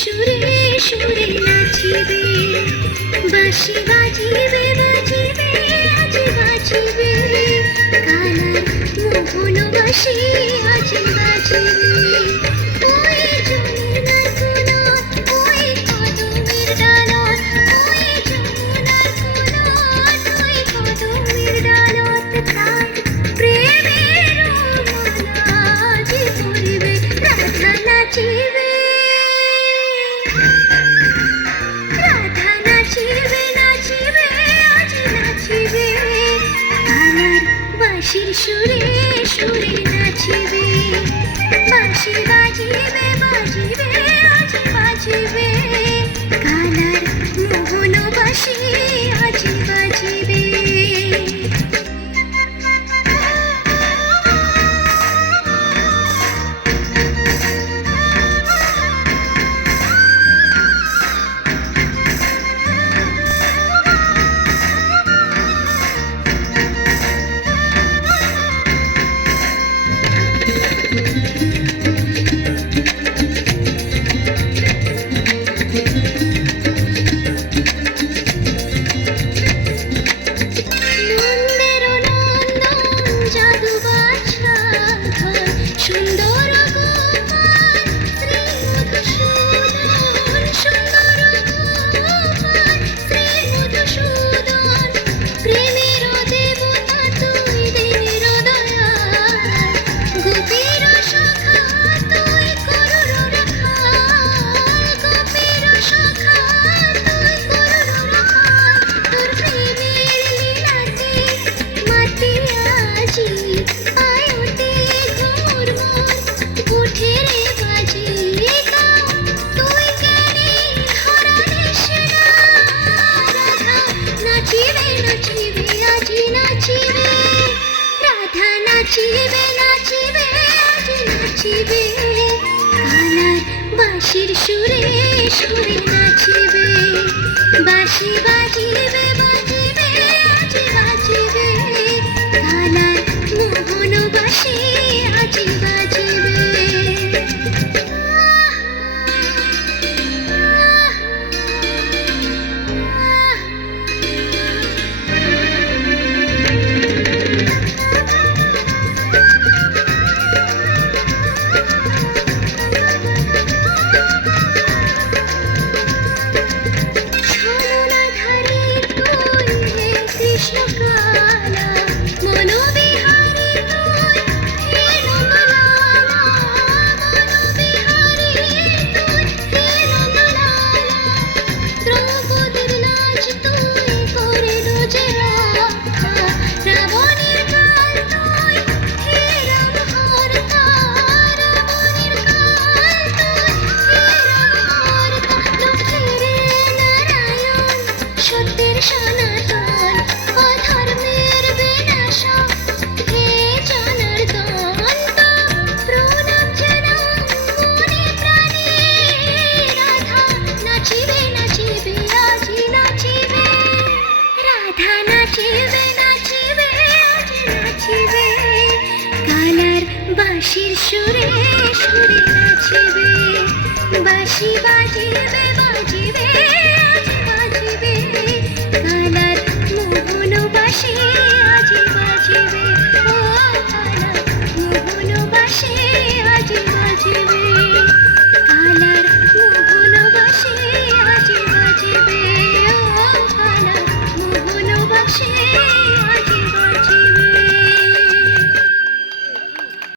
সুরে সুরে নাচিবে, বাঁশি বাজিবে বাজিবে আজ বাজিবে, কালার মোহন বাঁশি আজ বাজিবে। ওই যমুনার কোলত, ওই কদমের ডালত, ওই যমুনার কোলত, ওই কদমের ডালত, তার প্রেমের মালা আজ পরিবে, রাধা নাচিবে, রাধা নাচিবে নাচিবে আজ নাচিবে, কালার বাঁশির সুরে সুরে নাচিবে, বাঁশি বাজিবে বাজিবে আজ বাজিবে, কালার মোহন বাঁশি আজ বাজিবে। নাচিবে নাচিবে আজ নাচিবে, কালার বাঁশির সুরে সুরে নাচিবে, বাঁশি বাজিবে বাজিবে আজ বাজিবে, কালার মোহন বাঁশি আজ বাজিবে। বাঁশির সুরে সুরে নাচিবে, বাঁশি বাজিবে বাজিবে আজ বাজিবে, কালার মোহন বাঁশি আজ বাজিবে, ও কালার মোহন বাঁশি।